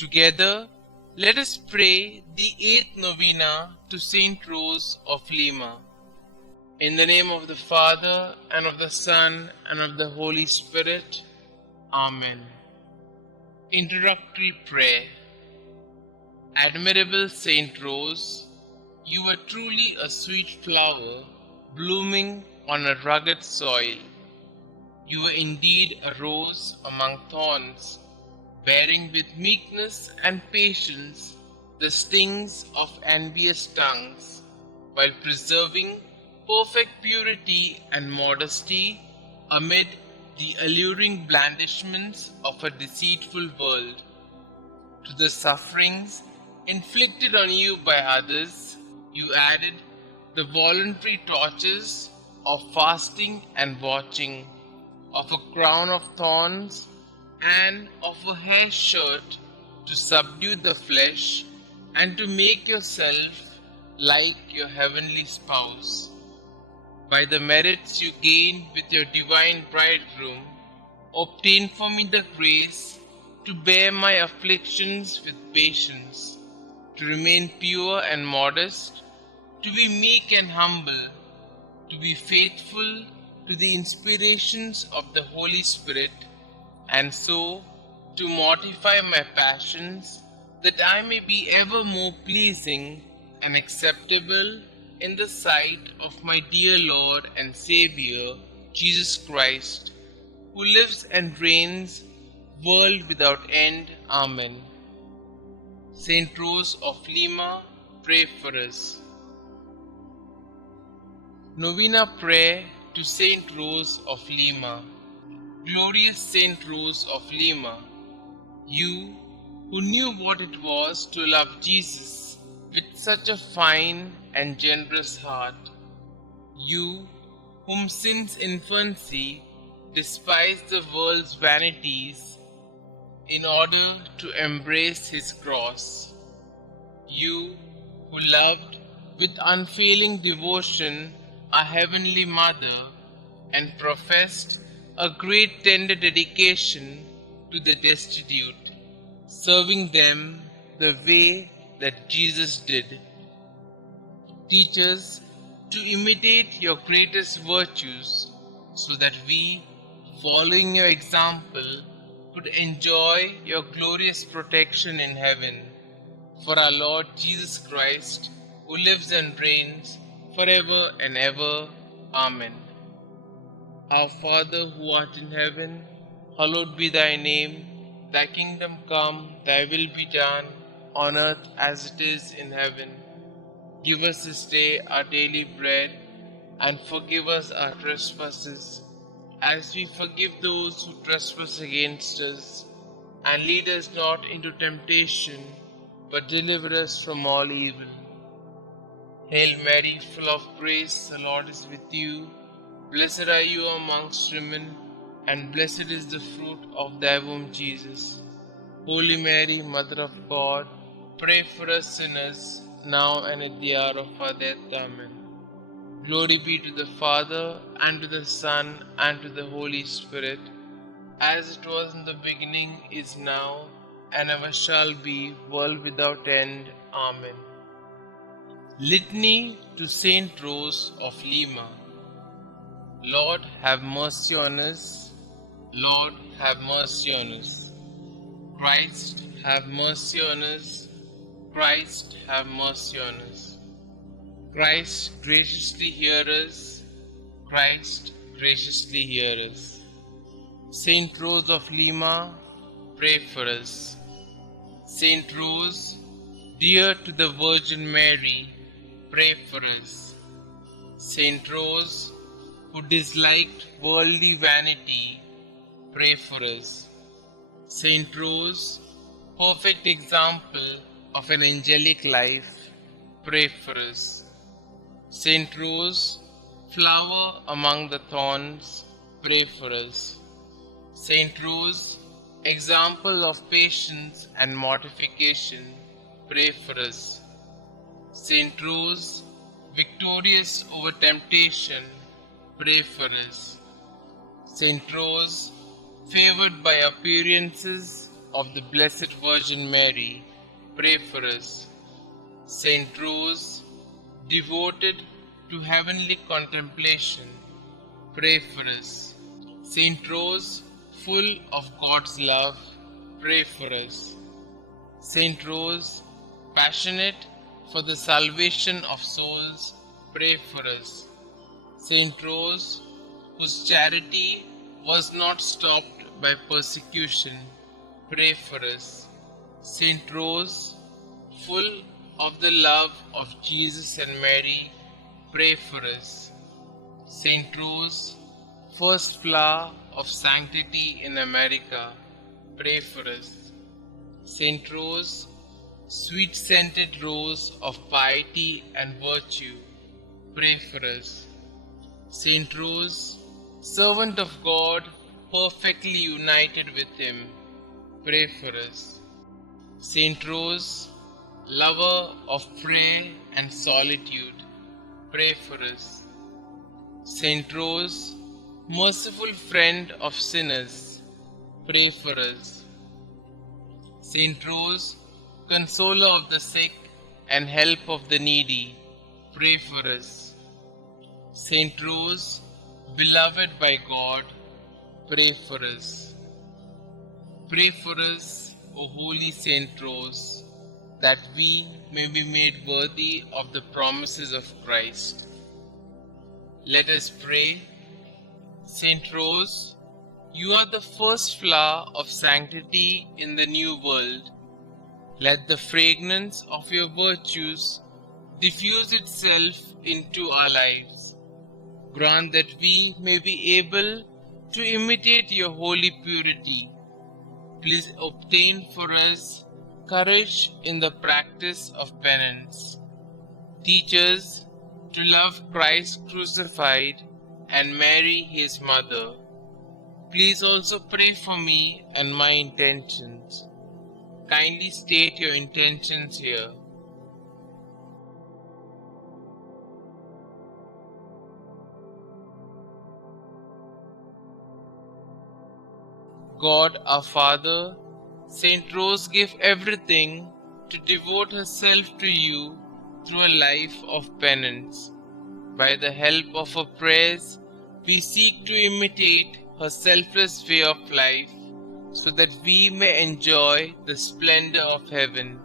Together, let us pray the 8th Novena to St Rose of Lima. In the name of the Father, and of the Son, and of the Holy Spirit. Amen. Introductory Prayer. Admirable St Rose, you were truly a sweet flower, blooming on a rugged soil. You were indeed a rose among thorns, bearing with meekness and patience the stings of envious tongues, while preserving perfect purity and modesty amid the alluring blandishments of a deceitful world. To the sufferings inflicted on you by others, you added the voluntary tortures of fasting and watching, of a crown of thorns and of a hair shirt to subdue the flesh and to make yourself like your heavenly spouse. By the merits you gained with your divine bridegroom, obtain for me the grace to bear my afflictions with patience, to remain pure and modest, to be meek and humble, to be faithful to the inspirations of the Holy Spirit, and so to mortify my passions, that I may be ever more pleasing and acceptable in the sight of my dear Lord and Xavier, Jesus Christ, who lives and reigns, world without end. Amen. St Rose of Lima, pray for us. Novena Prayer to St Rose of Lima. Glorious St Rose of Lima, you who knew what it was to love Jesus with such a fine and generous heart, you whom since infancy despised the world's vanities in order to embrace his cross, you who loved with unfailing devotion our Heavenly Mother and professed a great tender dedication to the destitute, serving them the way that Jesus did. Teach us to imitate your greatest virtues, so that we, following your example, could enjoy your glorious protection in heaven. For our Lord Jesus Christ, who lives and reigns forever and ever. Amen. Our Father who art in heaven, hallowed be thy name. Thy kingdom come, thy will be done, on earth as it is in heaven. Give us this day our daily bread, and forgive us our trespasses, as we forgive those who trespass against us. And lead us not into temptation, but deliver us from all evil. Hail Mary, full of grace, the Lord is with you. Blessed are you amongst women, and blessed is the fruit of thy womb, Jesus. Holy Mary, Mother of God, pray for us sinners, now and at the hour of our death. Amen. Glory be to the Father, and to the Son, and to the Holy Spirit, as it was in the beginning, is now, and ever shall be, world without end. Amen. Litany to St Rose of Lima. Lord, have mercy on us. Lord, have mercy on us. Christ, have mercy on us. Christ, have mercy on us. Christ, graciously hear us. Christ, graciously hear us. St Rose of Lima, pray for us. St Rose, dear to the Virgin Mary, pray for us. St Rose, who disliked worldly vanity, pray for us. St Rose, perfect example of an angelic life, pray for us. St Rose, flower among the thorns, pray for us. St Rose, example of patience and mortification, pray for us. St Rose, victorious over temptation, pray for us. St Rose, favored by appearances, of the Blessed Virgin Mary, pray for us. St Rose, devoted to heavenly contemplation, pray for us. St Rose, full of God's love, pray for us. St Rose, passionate for the salvation of souls, pray for us. St Rose, whose charity was not stopped by persecution, pray for us. St Rose, full of the love of Jesus and Mary, pray for us. St Rose, first flower of sanctity in America, pray for us. St Rose, sweet-scented rose of piety and virtue, pray for us. St Rose, servant of God, perfectly united with Him, pray for us. St Rose, lover of prayer and solitude, pray for us. St Rose, merciful friend of sinners, pray for us. St Rose, consoler of the sick and help of the needy, pray for us. St Rose, beloved by God, pray for us. Pray for us, O Holy St Rose, that we may be made worthy of the promises of Christ. Let us pray. St Rose, you are the first flower of sanctity in the new world. Let the fragrance of your virtues diffuse itself into our lives. Grant that we may be able to imitate your holy purity. Please obtain for us courage in the practice of penance. Teach us to love Christ crucified and Mary his mother. Please also pray for me and my intentions. Kindly state your intentions here. God our Father, St Rose gave everything to devote herself to you through a life of penance. By the help of her prayers, we seek to imitate her selfless way of life so that we may enjoy the splendor of heaven.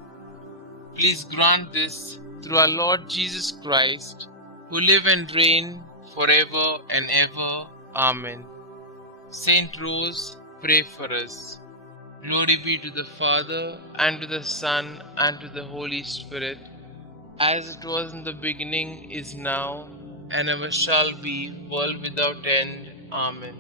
Please grant this through our Lord Jesus Christ, who live and reign forever and ever. Amen. Saint Rose, pray for us. Glory be to the Father, and to the Son, and to the Holy Spirit, as it was in the beginning, is now, and ever shall be, world without end. Amen.